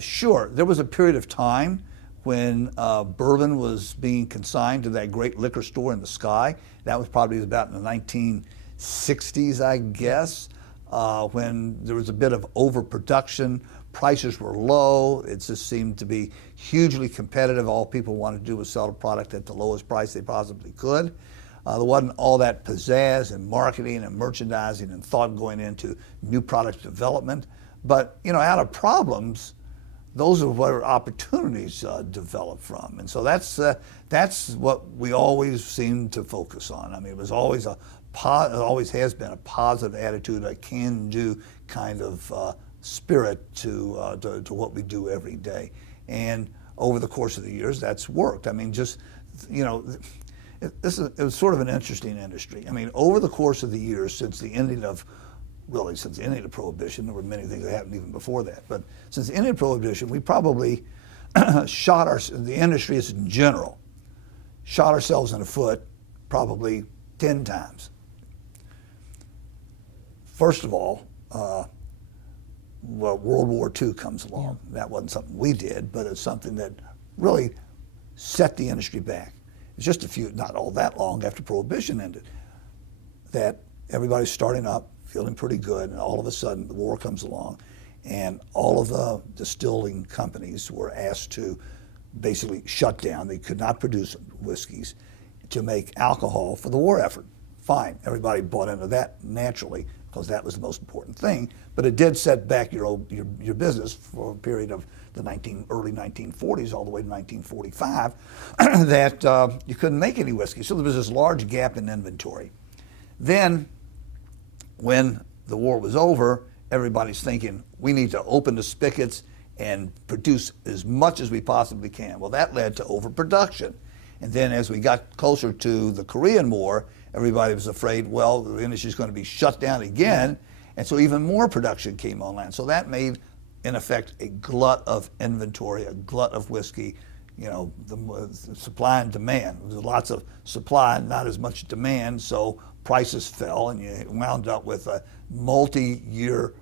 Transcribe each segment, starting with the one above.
Sure, there was a period of time when bourbon was being consigned to that great liquor store in the sky. That was probably about in the 1960s, I guess, when there was a bit of overproduction. Prices were low. It just seemed to be hugely competitive. All people wanted to do was sell a product at the lowest price they possibly could. There wasn't all that pizzazz and marketing and merchandising and thought going into new product development. But out of problems, those are where opportunities develop from. And so that's what we always seem to focus on. I mean, it was always it always has been a positive attitude, a can-do kind of spirit to what we do every day. And over the course of the years, that's worked. I mean, just it was sort of an interesting industry. I mean, over the course of the years, since the ending of Prohibition, there were many things that happened even before that. But since the ending of Prohibition, we probably the industry as in general, shot ourselves in the foot probably 10 times. First of all, World War II comes along. Yeah. That wasn't something we did, but it's something that really set the industry back. It's just not all that long after Prohibition ended, that everybody's starting up, feeling pretty good, and all of a sudden the war comes along, and all of the distilling companies were asked to basically shut down. They could not produce whiskeys to make alcohol for the war effort. Fine, everybody bought into that naturally, because that was the most important thing, but it did set back your business for a period of the early 1940s all the way to 1945 that you couldn't make any whiskey. So there was this large gap in inventory. Then, when the war was over, everybody's thinking, we need to open the spigots and produce as much as we possibly can. Well, that led to overproduction. And then as we got closer to the Korean War, everybody was afraid, well, the industry's going to be shut down again. And so even more production came online. So that made, in effect, a glut of inventory, a glut of whiskey, the supply and demand. There was lots of supply, not as much demand, so prices fell, and you wound up with a multi-year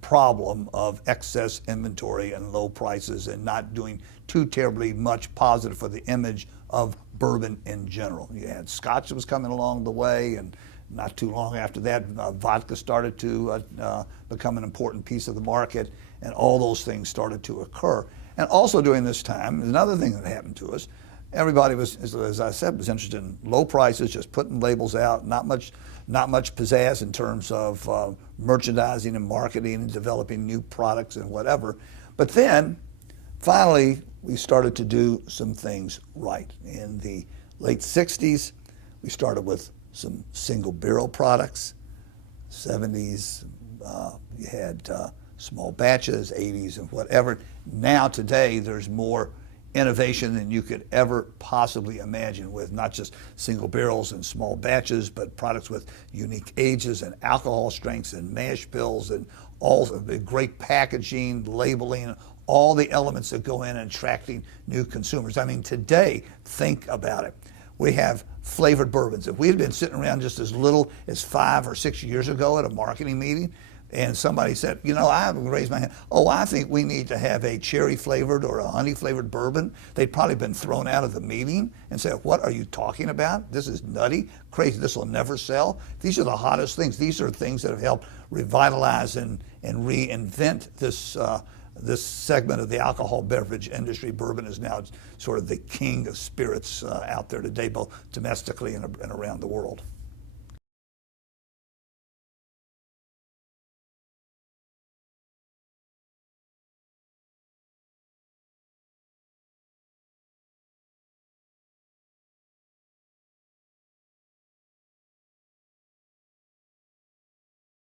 problem of excess inventory and low prices and not doing too terribly much positive for the image of bourbon in general. You had Scotch that was coming along the way, and not too long after that, vodka started to become an important piece of the market, and all those things started to occur. And also during this time, another thing that happened to us, everybody was, as I said, was interested in low prices, just putting labels out, not much pizzazz in terms of merchandising and marketing and developing new products and whatever. But then, finally, we started to do some things right. In the late 60s, we started with some single barrel products. 70s, you had small batches, 80s and whatever. Now today, there's more innovation than you could ever possibly imagine, with not just single barrels and small batches, but products with unique ages and alcohol strengths and mash bills and all the great packaging, labeling, all the elements that go in attracting new consumers. I mean, today, think about it. We have flavored bourbons. If we had been sitting around just as little as 5 or 6 years ago at a marketing meeting, and somebody said, I haven't raised my hand, I think we need to have a cherry flavored or a honey flavored bourbon, they'd probably been thrown out of the meeting and said, what are you talking about? This is nutty, crazy, this will never sell. These are the hottest things. These are things that have helped revitalize and reinvent this segment of the alcohol beverage industry. Bourbon is now sort of the king of spirits out there today, both domestically and around the world.